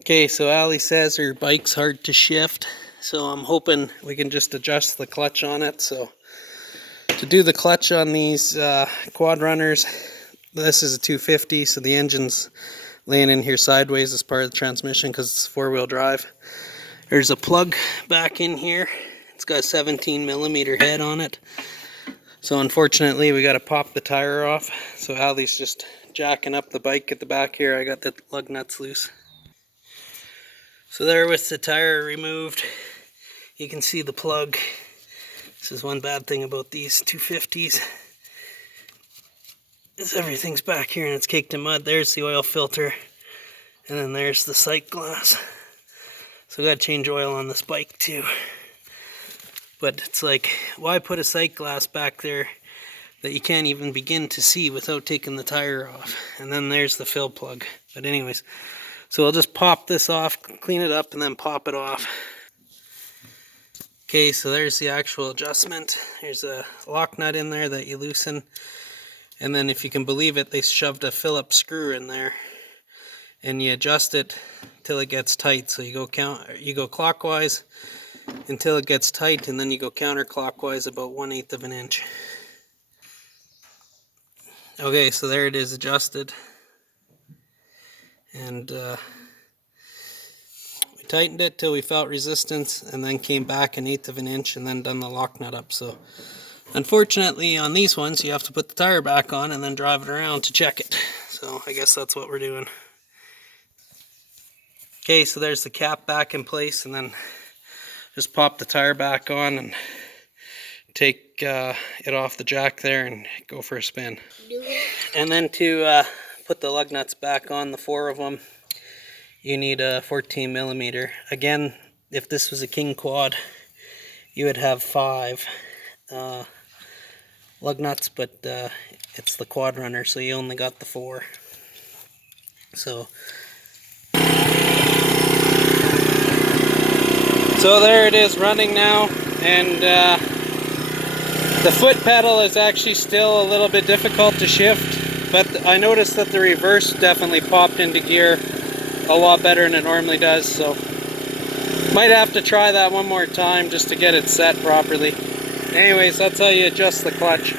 Okay, so Ali says her bike's hard to shift, so I'm hoping we can just adjust the clutch on it. So to do the clutch on these Quadrunners, this is a 250, so the engine's laying in here sideways as part of the transmission because it's 4-wheel drive. There's a plug back in here. It's got a 17mm head on it. So unfortunately we got to pop the tire off. So Ali's just jacking up the bike at the back here. I got the lug nuts loose. So there, with the tire removed, you can see the plug. This is one bad thing about these 250s. Is everything's back here and it's caked in mud. There's the oil filter. And then there's the sight glass. So I gotta change oil on this bike too. But it's like, why put a sight glass back there that you can't even begin to see without taking the tire off? And then there's the fill plug. But anyways, so I'll just pop this off, clean it up, and then pop it off. Okay, so there's the actual adjustment. There's a lock nut in there that you loosen. And then, if you can believe it, they shoved a Phillips screw in there. And you adjust it till it gets tight. So you go clockwise until it gets tight, and then you go counterclockwise about 1/8 of an inch. Okay, so there it is adjusted. And we tightened it till we felt resistance, and then came back 1/8 of an inch, and then done the lock nut up. So unfortunately on these ones you have to put the tire back on and then drive it around to check it. So I guess that's what we're doing. Okay, so there's the cap back in place, and then just pop the tire back on and take it off the jack there and go for a spin. And then to put the lug nuts back on, the 4 of them, you need a 14mm. Again, if this was a king quad, you would have 5 lug nuts, but it's the Quadrunner, so you only got the 4. So there it is running now, and the foot pedal is actually still a little bit difficult to shift, but I noticed that the reverse definitely popped into gear a lot better than it normally does, so might have to try that one more time just to get it set properly. Anyways, that's how you adjust the clutch.